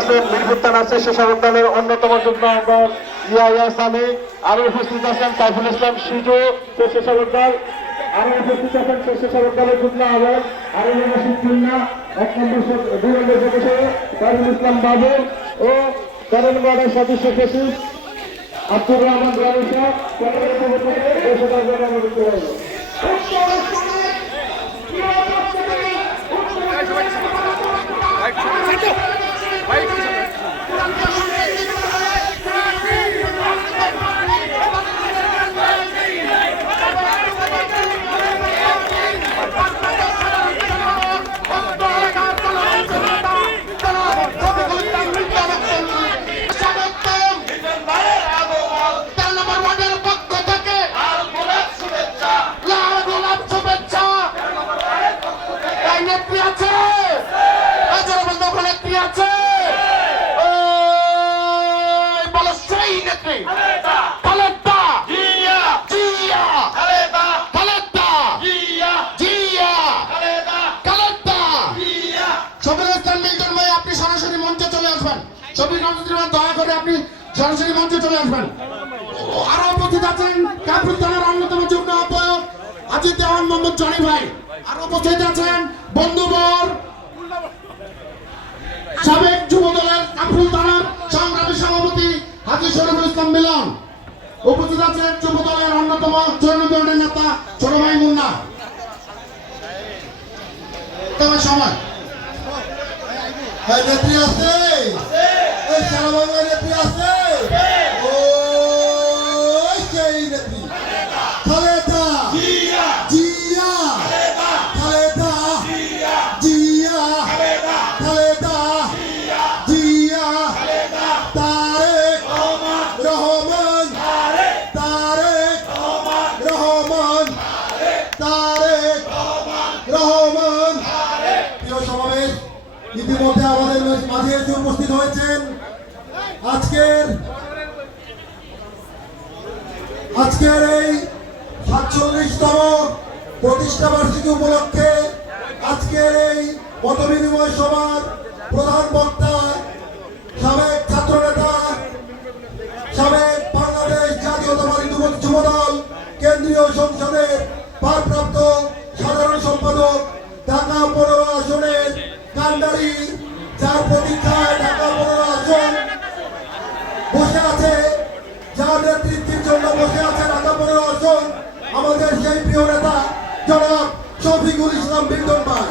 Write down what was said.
আছেন মিরপুর থানার স্বেচ্ছাসেবক দলের অন্যতম যুগ্ম আহ্বায়ক ইয়াহিয়া সামি, আরো উপস্থিত আছেন সাইফুল ইসলাম সিজু স্বেচ্ছাসেবক দল, আরো উপস্থিত আছেন স্বেচ্ছাসেবক দলের যুগ্ম আহ্বায়ক আরুল রশিদ মুন্না, 1 নম্বর 2 নম্বর সদস্য তাজুল ইসলাম বাবু ও কারণগড়ের সদস্য সচিব আব্দুর রহমান রানী শাহ। দয়া করে আপনি সরাসরি মঞ্চে চলে আসবেন। আরো উপস্থিত আছেন কাপুর থানার অন্যতম যুগ্ম আহ্বায়ক আজিজ দেওয়ান মোহাম্মদ জনি ভাই, আরো উপস্থিত আছেন বন্ধুবর সাবেক যুব দলের কাপুর থানার সংগ্রামী সভাপতি হাজী শরীফুল ইসলাম মিলন, উপস্থিত আছেন যুব দলের অন্যতম চরণদণ্ডের নেতা ছোট ভাই মুন্না। তবে সময় নেত্রী আছে, সারা বাংলার নেত্রী আছে, ও সেই নেত্রী খালেদা জিয়া, খালেদা জিয়া, খালেদা জিয়া, তারেক রহমান, তারেক রহমান, তারেক রহমান। প্রিয় সমাবেশ, ইতিমধ্যে আমাদের মাঝে এসে উপস্থিত হয়েছেন আজকের এই ৪৭তম প্রতিষ্ঠা বার্ষিকী উপলক্ষে আজকের এই মত বিনিময় সভার প্রধান বক্তা সাবেক ছাত্রনেতা, সাবেক বাংলাদেশ জাতীয়তাবাদী যুবদল কেন্দ্রীয় সংসদের ভারপ্রাপ্ত সাধারণ সম্পাদক, ঢাকা 15 আসনের কান্ডারি, যার প্রতীক্ষায় ঢাকা 15 আসন বসে আছে, যার নেতৃত্বের জন্য বসে আছে ঢাকা 15 আসন, আমাদের সেই প্রিয় নেতা জনাব শফিকুল ইসলাম বিল্টন ভাই।